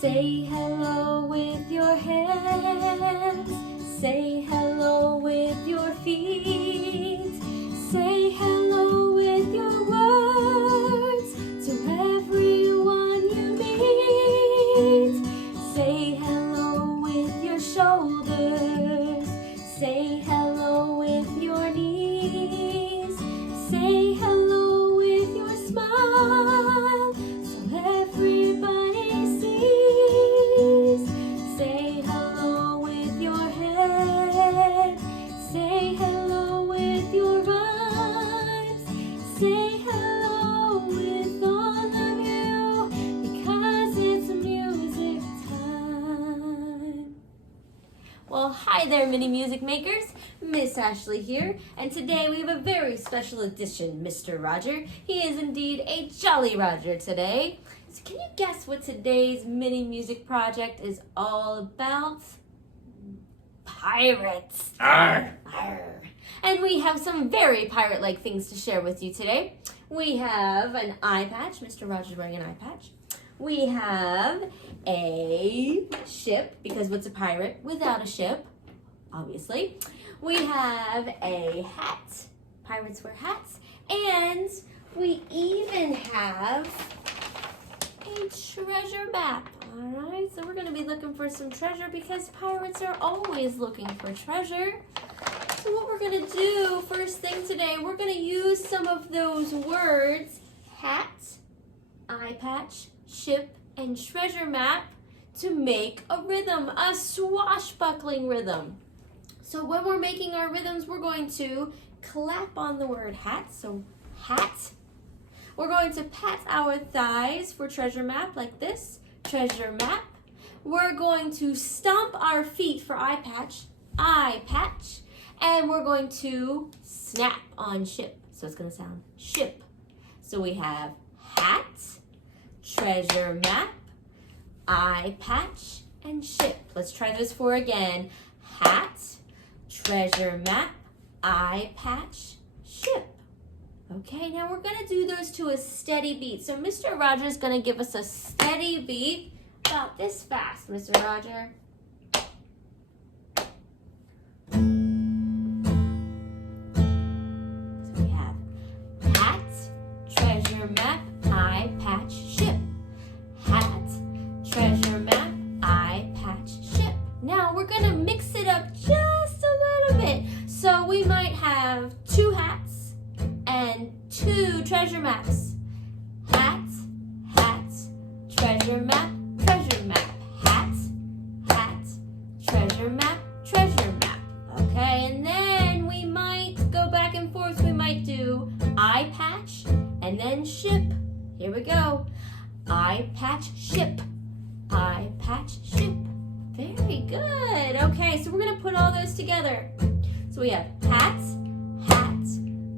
Say hello with your hands. Say hello with your feet. Say hello with your words to everyone you meet. Say hello with your shoulders. Say hello with your knees. Say hello with your smile so everybody sees. Say hello with your head. Say hello with your eyes. Say hello with all of you because it's music time. Well, hi there, mini music makers. Miss Ashley here, and today we have a very special edition, Mr. Roger. He is indeed a Jolly Roger today. So can you guess what today's mini music project is all about? Pirates. Arr. Arr. And we have some very pirate-like things to share with you today. We have an eye patch. Mr. Roger's wearing an eye patch. We have a ship, because what's a pirate without a ship? Obviously. We have a hat. Pirates wear hats. And we even have a treasure map. Alright, so we're going to be looking for some treasure because pirates are always looking for treasure. So what we're going to do first thing today, we're going to use some of those words, hat, eye patch, ship, and treasure map, to make a rhythm, a swashbuckling rhythm. So when we're making our rhythms, we're going to clap on the word hat, so hat. We're going to pat our thighs for treasure map like this, treasure map. We're going to stomp our feet for eye patch, eye patch. And we're going to snap on ship, so it's going to sound ship. So we have hat, treasure map, eye patch, and ship. Let's try those four again. Hat, treasure map, eye patch, ship. Okay, now we're going to do those to a steady beat. So Mr. Roger is going to give us a steady beat about this fast, Mr. Roger. So we have hat, treasure map, eye patch, ship. Hat, treasure map, eye patch, ship. Now we're going to mix it up just a little bit. So we might have two hats and two treasure maps. Hat, hat, treasure map, treasure map. Hat, hat, treasure map, treasure map. Okay, and then we might go back and forth. We might do eye patch and then ship. Here we go. Eye patch, ship. Eye patch, ship. Very good. Okay, so we're going to put all those together. So we have hat, hat,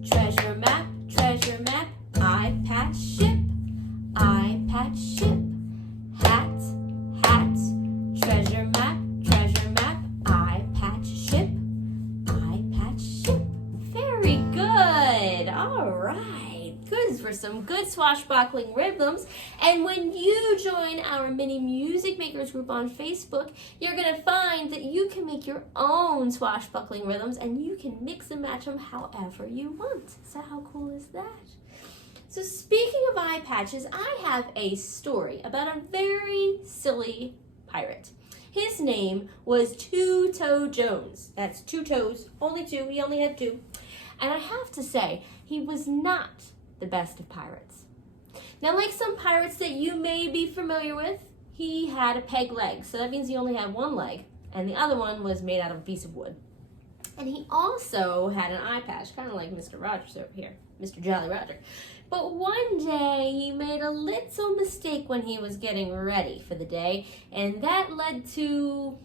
treasure map, eye patch, ship, eye patch, ship. Hat, hat, treasure map, eye patch, ship, eye patch, ship. Very good. All right. Good for some good swashbuckling rhythms. And when you join our Mini Music Makers group on Facebook, you're going to find that you can make your own swashbuckling rhythms and you can mix and match them however you want. So how cool is that? So speaking of eye patches, I have a story about a very silly pirate. His name was Two-Toe Jones. That's two toes, only two. He only had two. And I have to say, he was not the best of pirates. Now, like some pirates that you may be familiar with, he had a peg leg. So that means he only had one leg, and the other one was made out of a piece of wood. And he also had an eye patch, kind of like Mr. Rogers over here, Mr. Jolly Roger. But one day, he made a little mistake when he was getting ready for the day, and that led to,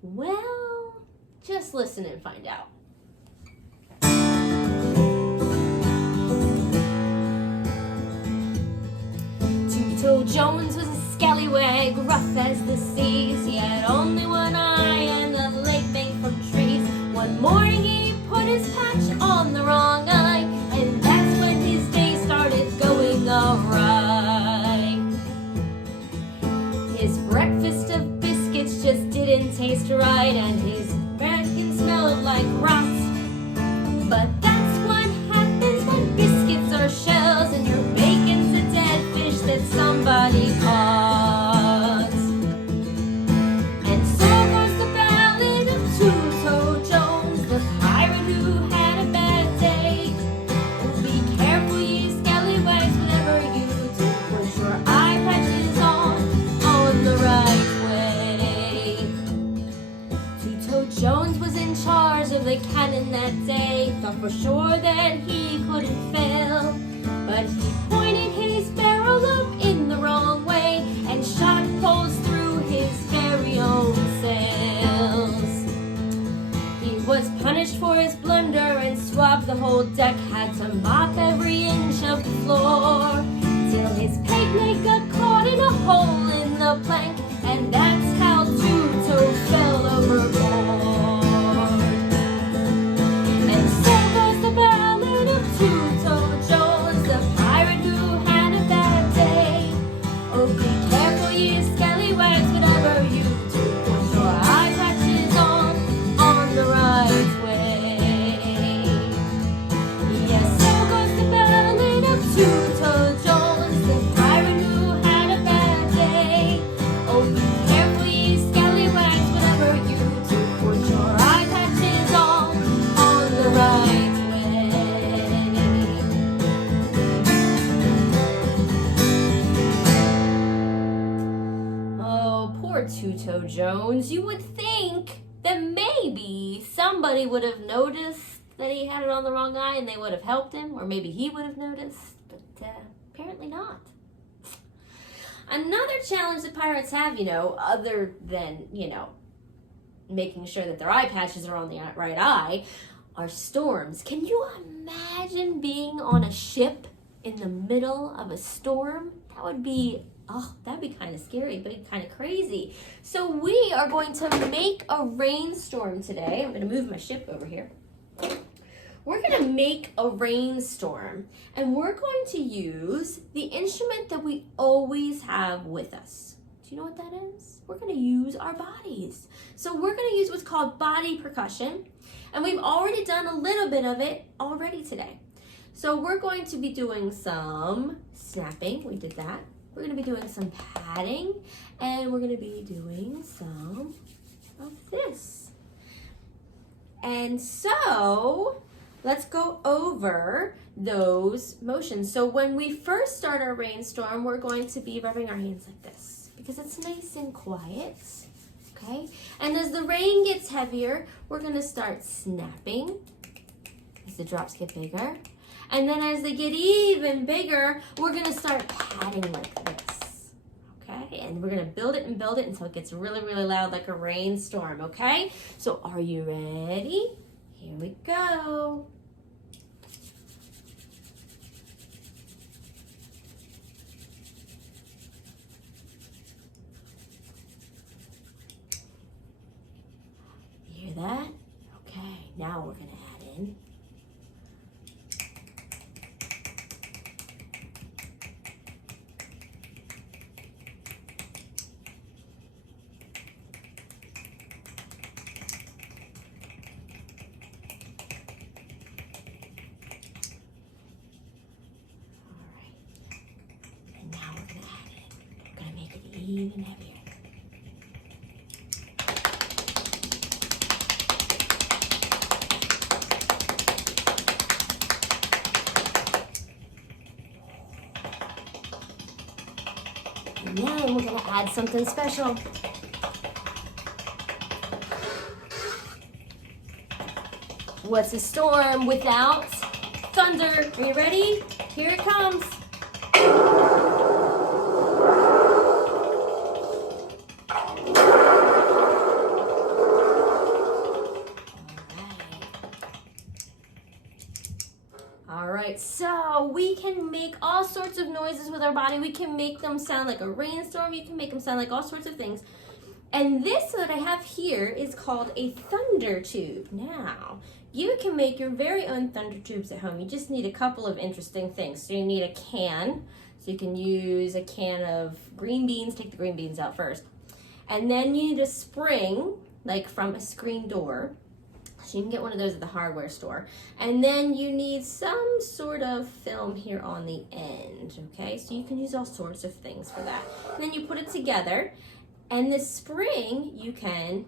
well, just listen and find out. Two-Toe Jones was a scallywag, rough as the seas. He had only one eye and a leg made from trees. One morning he put his patch on the wrong eye, and that's when his day started going awry. His breakfast taste right, and his napkin smelled like rot. But that's what happens when biscuits are shells and your bacon's a dead fish that somebody caught. And so goes the ballad of Two-Toe Jones, the pirate who had a bad day. Oh, be careful, ye scallywags, whatever you do, put your eye patches on the right way. Two-Toe Jones was in charge of the cannon that day, thought for sure that he couldn't fail, but he pointed his barrel up in the wrong way and shot holes through his very own sails. He was punished for his blunder and swabbed the whole deck, had to mop every inch of the floor, till his peg leg got caught in a hole in the plank, and that's how Two-Toe fell overboard. And so goes the ballad of Two-Toe Jones, the pirate who had a bad day. Oh, be careful, ye scallywags, whatever you do, put your eye patches on the right way. Yes, so goes the ballad of Two-Toe Jones, the pirate who had a bad day. Oh, be careful, ye scallywags, whatever you do, put your eye patches on the right way. Oh, poor Two-Toe Jones. You would think that maybe somebody would have noticed that he had it on the wrong eye and they would have helped him, or maybe he would have noticed, but apparently not. Another challenge that pirates have, other than, making sure that their eye patches are on the right eye, are storms. Can you imagine being on a ship in the middle of a storm? That'd be kind of scary, but kind of crazy. So we are going to make a rainstorm today. I'm going to move my ship over here. We're going to make a rainstorm, and we're going to use the instrument that we always have with us. Do you know what that is? We're going to use our bodies. So we're going to use what's called body percussion, and we've already done a little bit of it already today. So we're going to be doing some snapping. We did that. We're going to be doing some patting, and we're going to be doing some of this. And so let's go over those motions. So when we first start our rainstorm, we're going to be rubbing our hands like this because it's nice and quiet, okay? And as the rain gets heavier, we're going to start snapping as the drops get bigger. And then as they get even bigger, we're going to start patting like this, okay? And we're going to build it until it gets really, really loud like a rainstorm, okay? So are you ready? Here we go. You hear that? Okay, now we're going to add in even heavier. And then we're going to add something special. What's a storm without thunder? Are you ready? Here it comes. So we can make all sorts of noises with our body. We can make them sound like a rainstorm. You can make them sound like all sorts of things. And this that I have here is called a thunder tube. Now, you can make your very own thunder tubes at home. You just need a couple of interesting things. So you need a can. So you can use a can of green beans. Take the green beans out first. And then you need a spring. like from a screen door. So you can get one of those at the hardware store. And then you need some sort of film here on the end, okay? So you can use all sorts of things for that. And then you put it together, and the spring, you can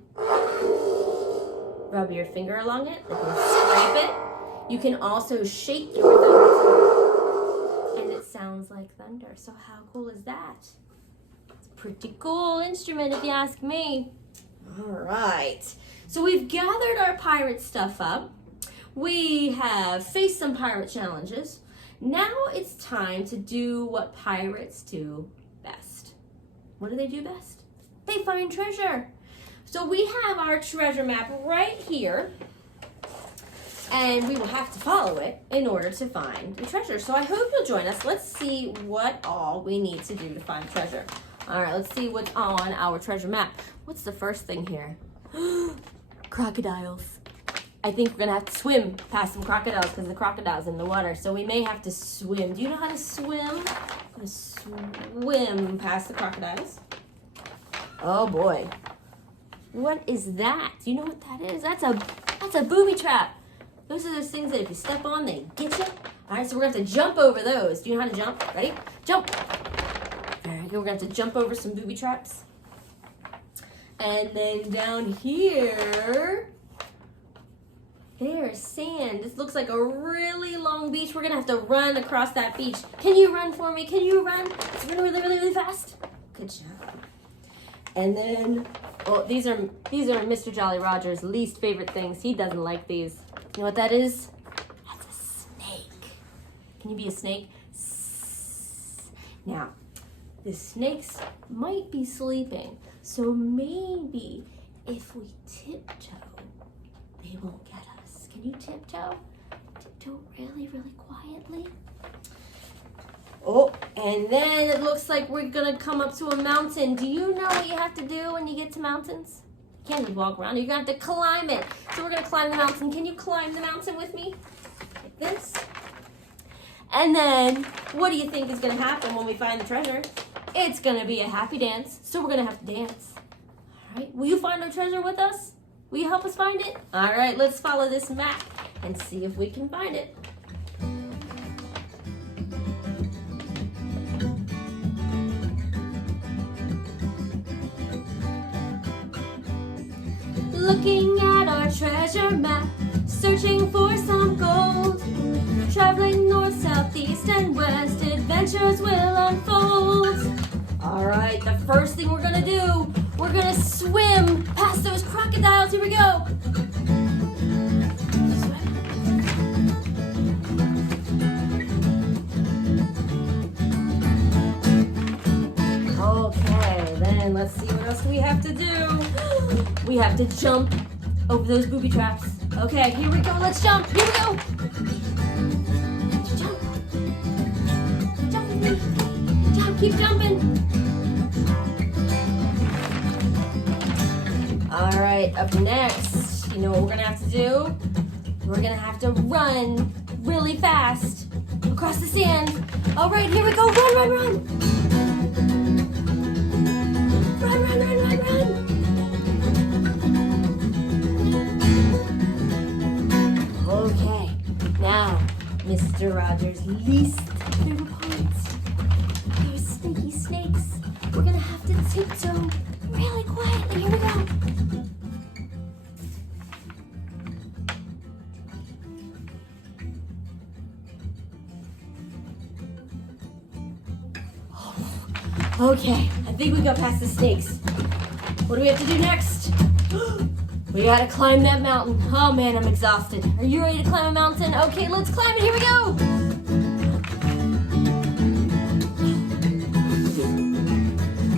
rub your finger along it, you can scrape it. You can also shake your thumb, and it sounds like thunder. So how cool is that? It's a pretty cool instrument if you ask me. All right. So we've gathered our pirate stuff up. We have faced some pirate challenges. Now it's time to do what pirates do best. What do they do best? They find treasure. So we have our treasure map right here, and we will have to follow it in order to find the treasure. So I hope you'll join us. Let's see what all we need to do to find treasure. All right, let's see what's on our treasure map. What's the first thing here? Crocodiles. I think we're gonna have to swim past some crocodiles because the crocodile's in the water. So we may have to swim. Do you know how to swim? I'm gonna swim past the crocodiles. Oh boy. What is that? Do you know what that is? That's a booby trap. Those are those things that if you step on, they get you. All right, so we're gonna have to jump over those. Do you know how to jump? Ready? Jump. Very good. We're gonna have to jump over some booby traps. And then down here, there's sand. This looks like a really long beach. We're gonna have to run across that beach. Can you run for me? Can you run? Let's run really, really, really fast. Good job. And then, well, these are Mr. Jolly Roger's least favorite things. He doesn't like these. You know what that is? That's a snake. Can you be a snake? Now, the snakes might be sleeping. So maybe if we tiptoe, they won't get us. Can you tiptoe? Tiptoe really, really quietly. Oh, and then it looks like we're gonna come up to a mountain. Do you know what you have to do when you get to mountains? You can't just walk around. You're gonna have to climb it. So we're gonna climb the mountain. Can you climb the mountain with me? Like this. And then, what do you think is gonna happen when we find the treasure? It's gonna be a happy dance, so we're gonna have to dance. All right, will you find our treasure with us? Will you help us find it? All right, let's follow this map and see if we can find it. Looking at our treasure map, searching for some gold. Traveling north, south, east, and west, adventures will unfold. All right, the first thing we're gonna do, we're gonna swim past those crocodiles. Here we go. Okay, then let's see what else do we have to do. We have to jump over those booby traps. Okay, here we go. Let's jump. Here we go. Jump. Jump with me. Jump. Keep jumping. All right, up next, you know what we're gonna have to do? We're gonna have to run really fast across the sand. All right, here we go. Run, run, run. Run, run, run, run, run. Okay, now, Mr. Rogers' least favorite part. Those sneaky snakes. We're gonna have to tiptoe really quietly. Here we go. Okay, I think we got past the snakes. What do we have to do next? We gotta climb that mountain. Oh man, I'm exhausted. Are you ready to climb a mountain? Okay, let's climb it. Here we go.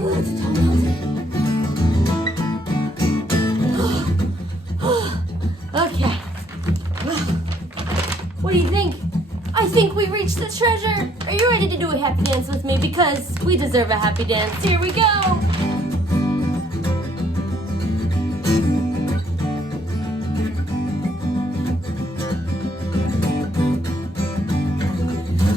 Ooh, it's a tall mountain. Okay. What do you think? I think we reached the treasure. Are you ready to do a happy dance with me? Because we deserve a happy dance. Here we go.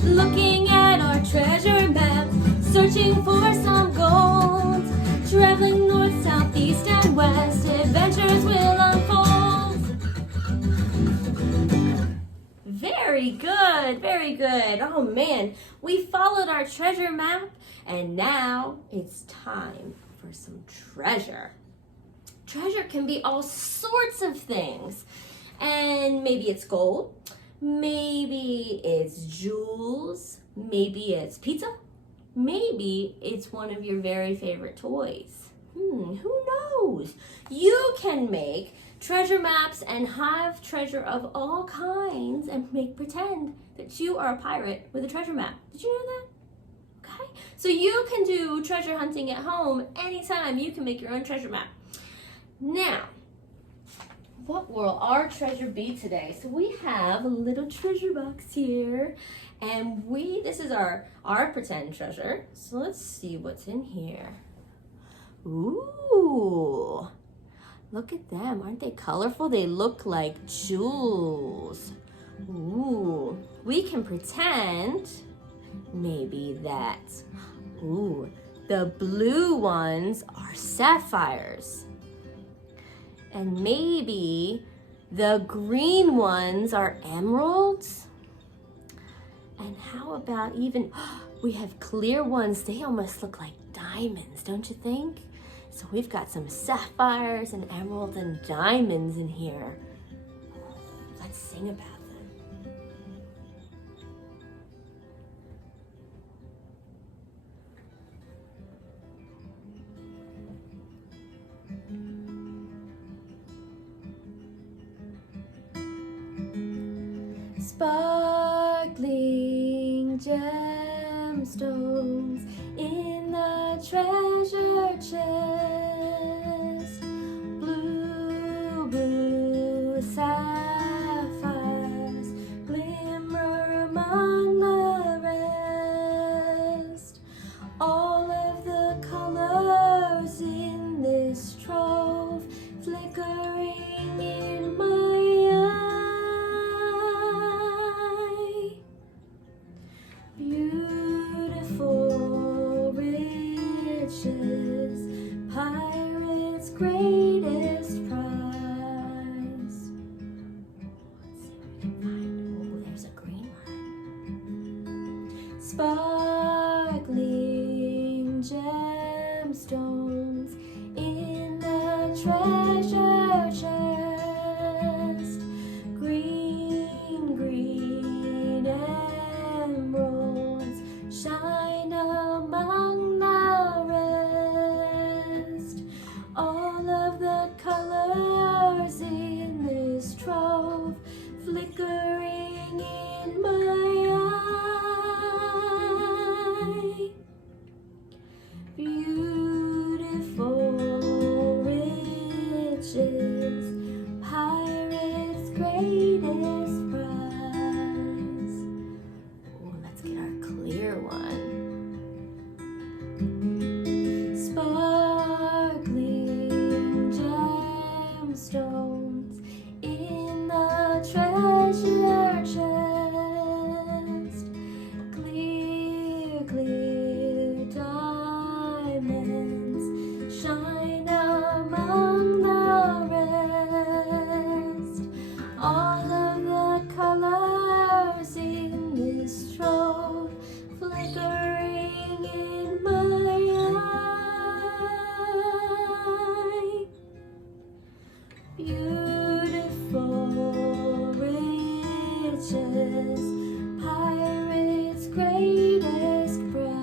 Looking at our treasure map, searching for some gold. Traveling north, south, east, and west, adventures Very good, very good. Oh man, we followed our treasure map and now it's time for some treasure. Treasure can be all sorts of things. And maybe it's gold, maybe it's jewels, maybe it's pizza, maybe it's one of your very favorite toys. Who knows? You can make treasure maps and have treasure of all kinds and pretend that you are a pirate with a treasure map. Did you know that? Okay. So you can do treasure hunting at home anytime. You can make your own treasure map. Now, what will our treasure be today? So we have a little treasure box here, and this is our pretend treasure. So let's see what's in here. Ooh, look at them. Aren't they colorful? They look like jewels. Ooh, we can pretend maybe that, the blue ones are sapphires. And maybe the green ones are emeralds. And how about we have clear ones. They almost look like diamonds, don't you think? So we've got some sapphires and emeralds and diamonds in here. Let's sing about them. Sparkling gemstones in the treasure chest, blue, blue sapphires glimmer among the rest. All of the colors in this trove flickering in my pirate's greatest prize. Let's see what we can find. Oh, there's a green one. Sparkling gemstones in the treasure chest. Green, green emeralds shine among the rest. All of the colors in this trove flickering in my eye. Beautiful riches, pirate's greatest prize. Oh, let's get our clear one. Sparkling gemstones in the treasure chest. Clear, clear diamonds shine among the rest. All of the colors in this trove flickering in my eye. Beautiful riches, pirate's greatest prize.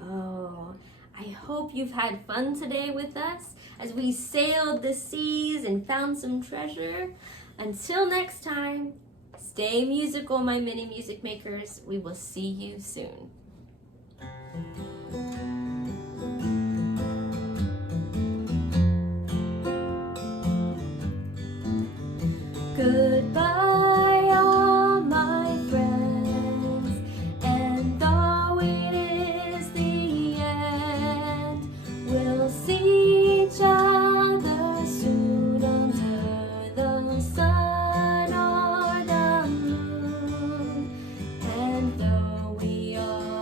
Oh, I hope you've had fun today with us as we sailed the seas and found some treasure. Until next time, stay musical, my mini music makers. We will see you soon. Goodbye, all my friends, and though it is the end, we'll see each other soon under the sun or the moon. And though we all